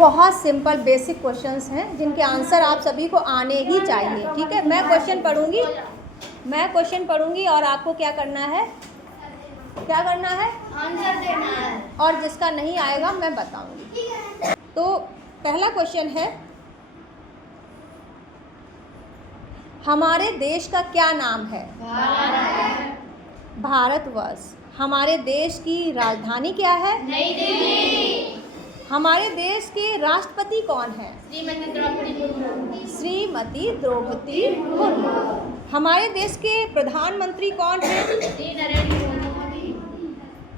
बहुत simple basic questions हैं जिनके आंसर आप सभी को आने ही चाहिए। ठीक है, मैं क्वेश्चन पढ़ूंगी और आपको क्या करना है, आंसर देना है। और जिसका नहीं आएगा मैं बताऊंगी। तो पहला क्वेश्चन है, हमारे देश का क्या नाम है? भारतवर्ष। हमारे देश की राजधानी क्या है? नई दिल्ली। हमारे देश के राष्ट्रपति कौन है? श्रीमती द्रौपदी मुर्मू। हमारे देश के प्रधानमंत्री कौन है?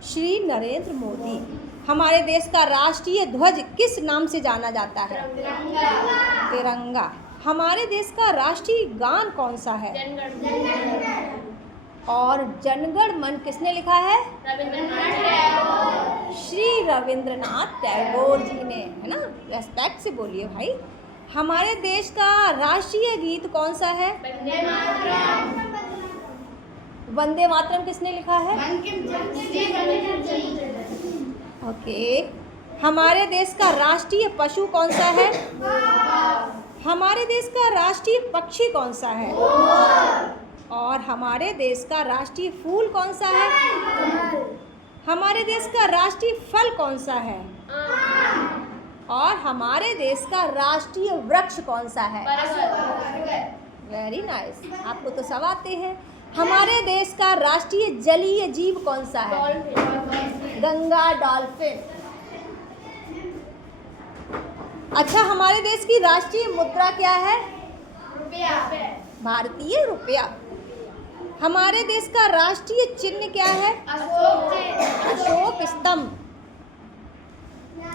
श्री नरेंद्र मोदी। हमारे देश का राष्ट्रीय ध्वज किस नाम से जाना जाता है? तिरंगा। हमारे देश का राष्ट्रीय गान कौन सा है? और जनगण मन किसने लिखा है? श्री रविंद्रनाथ टैगोर जी ने, है ना? रेस्पेक्ट से बोलिए भाई। हमारे देश का राष्ट्रीय गीत कौन सा है? वंदे मातरम किसने लिखा है? ओके। हमारे देश का राष्ट्रीय पशु कौन सा है? हमारे देश का राष्ट्रीय पक्षी कौन सा है? और हमारे देश का राष्ट्रीय फूल कौन सा है? हमारे देश का राष्ट्रीय फल कौन सा है? और हमारे देश का राष्ट्रीय वृक्ष कौन सा है? वेरी नाइस, आपको तो सब आते हैं। हमारे देश का राष्ट्रीय जलीय जीव कौन सा है? गंगा डॉल्फिन। अच्छा, हमारे देश की राष्ट्रीय मुद्रा क्या है? रुपया। भारतीय रुपया। हमारे देश का राष्ट्रीय चिन्ह क्या है? अशोक स्तंभ।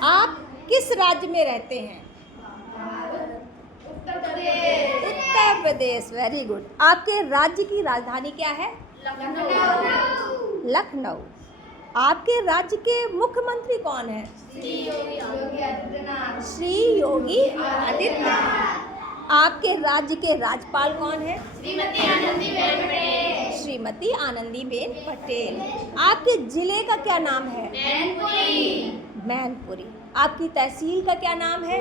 आप किस राज्य में रहते हैं? उत्तर प्रदेश। Very good. आपके राज्य की राजधानी क्या है? लखनऊ। आपके राज्य के मुख्यमंत्री कौन है? श्री योगी आदित्यनाथ। आपके राज्य के राज्यपाल कौन है? श्रीमती आनंदीबेन पटेल। आपके जिले का क्या नाम है? मैनपुरी। आपकी तहसील का क्या नाम है?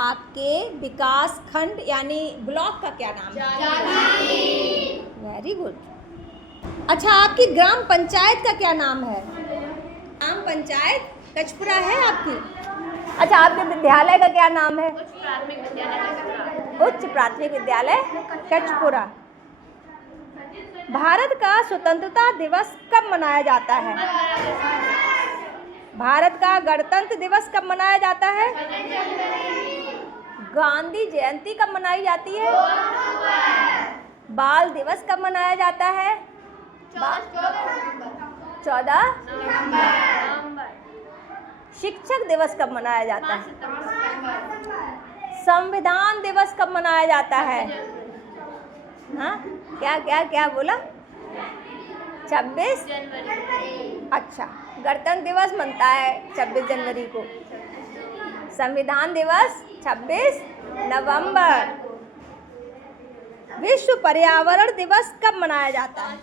आपके विकास खंड यानी ब्लॉक का क्या नाम है? Very good. अच्छा, आपकी ग्राम पंचायत का क्या नाम है? ग्राम पंचायत कचपुरा है आपकी। अच्छा, आपके विद्यालय का क्या नाम है? उच्च प्राथमिक विद्यालय कचपुरा। भारत का स्वतंत्रता दिवस कब मनाया जाता है? भारत का गणतंत्र दिवस कब मनाया जाता है? गांधी जयंती कब मनाई जाती है? बाल दिवस कब मनाया जाता है? 14 नवंबर। शिक्षक दिवस कब मनाया जाता है? संविधान दिवस कब मनाया जाता है? हाँ, क्या बोला? 26 जनवरी। अच्छा, गणतंत्र दिवस मनता है 26 जनवरी को। संविधान दिवस 26 नवंबर। विश्व पर्यावरण दिवस कब मनाया जाता है?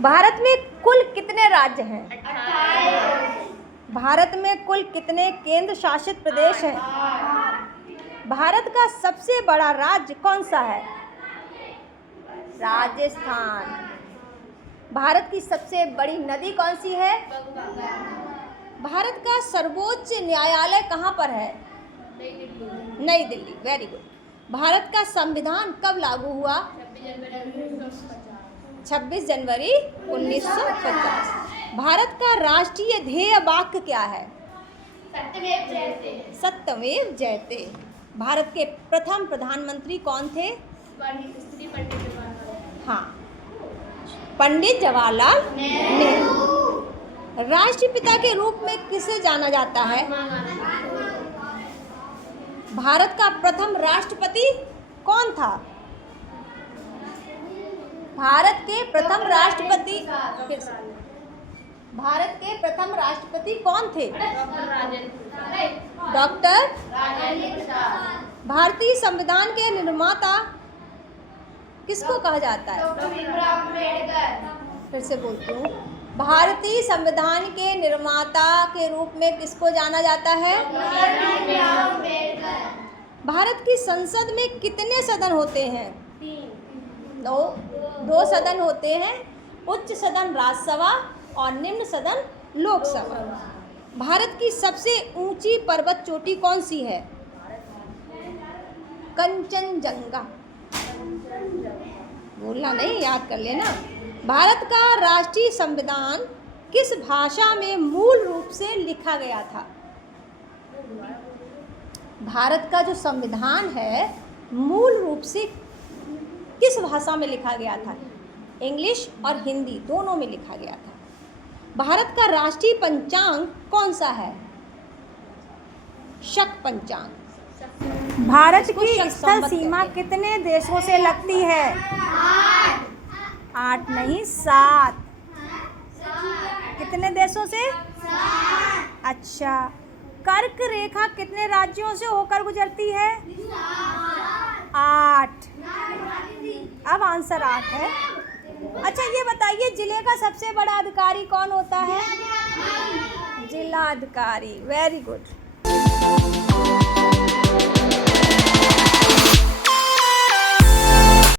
भारत में कुल कितने राज्य हैं? 28। भारत में कुल कितने केंद्र शासित प्रदेश हैं? भारत का सबसे बड़ा राज्य कौन सा है? राजस्थान। भारत की सबसे बड़ी नदी कौन सी है? भारत का सर्वोच्च न्यायालय कहाँ पर है? नई दिल्ली। Very good. भारत का संविधान कब लागू हुआ? 26 जनवरी 1950। भारत का राष्ट्रीय ध्येय वाक्य क्या है? सत्यमेव जयते। भारत के प्रथम प्रधानमंत्री कौन थे? हाँ, पंडित जवाहरलाल नेहरू। राष्ट्रपिता के रूप में किसे जाना जाता है? भारत का प्रथम राष्ट्रपति कौन था? भारत के प्रथम राष्ट्रपति कौन थे? डॉक्टर भारतीय संविधान के निर्माता किसको कहा जाता है? फिर से बोलती हूँ, भारतीय संविधान के निर्माता के रूप में किसको जाना जाता है? भारत की संसद में कितने सदन होते हैं? दो सदन होते हैं, उच्च सदन राज्यसभा और निम्न सदन लोकसभा। भारत की सबसे ऊंची पर्वत चोटी कौन सी है? कंचनजंगा। बोलना नहीं, याद कर लेना। भारत का राष्ट्रीय संविधान किस भाषा में मूल रूप से लिखा गया था? भारत का जो संविधान है मूल रूप से किस भाषा में लिखा गया था? इंग्लिश और हिंदी दोनों में लिखा गया था। भारत का राष्ट्रीय पंचांग कौन सा है? शक पंचांग। भारत की स्थल सीमा कितने देशों से लगती है? 8 नहीं 7। कितने देशों से? अच्छा। कर्क रेखा कितने राज्यों से होकर गुजरती है? 8। अब आंसर 8 है। अच्छा ये बताइए, जिले का सबसे बड़ा अधिकारी कौन होता है? जिलाधिकारी। Very good.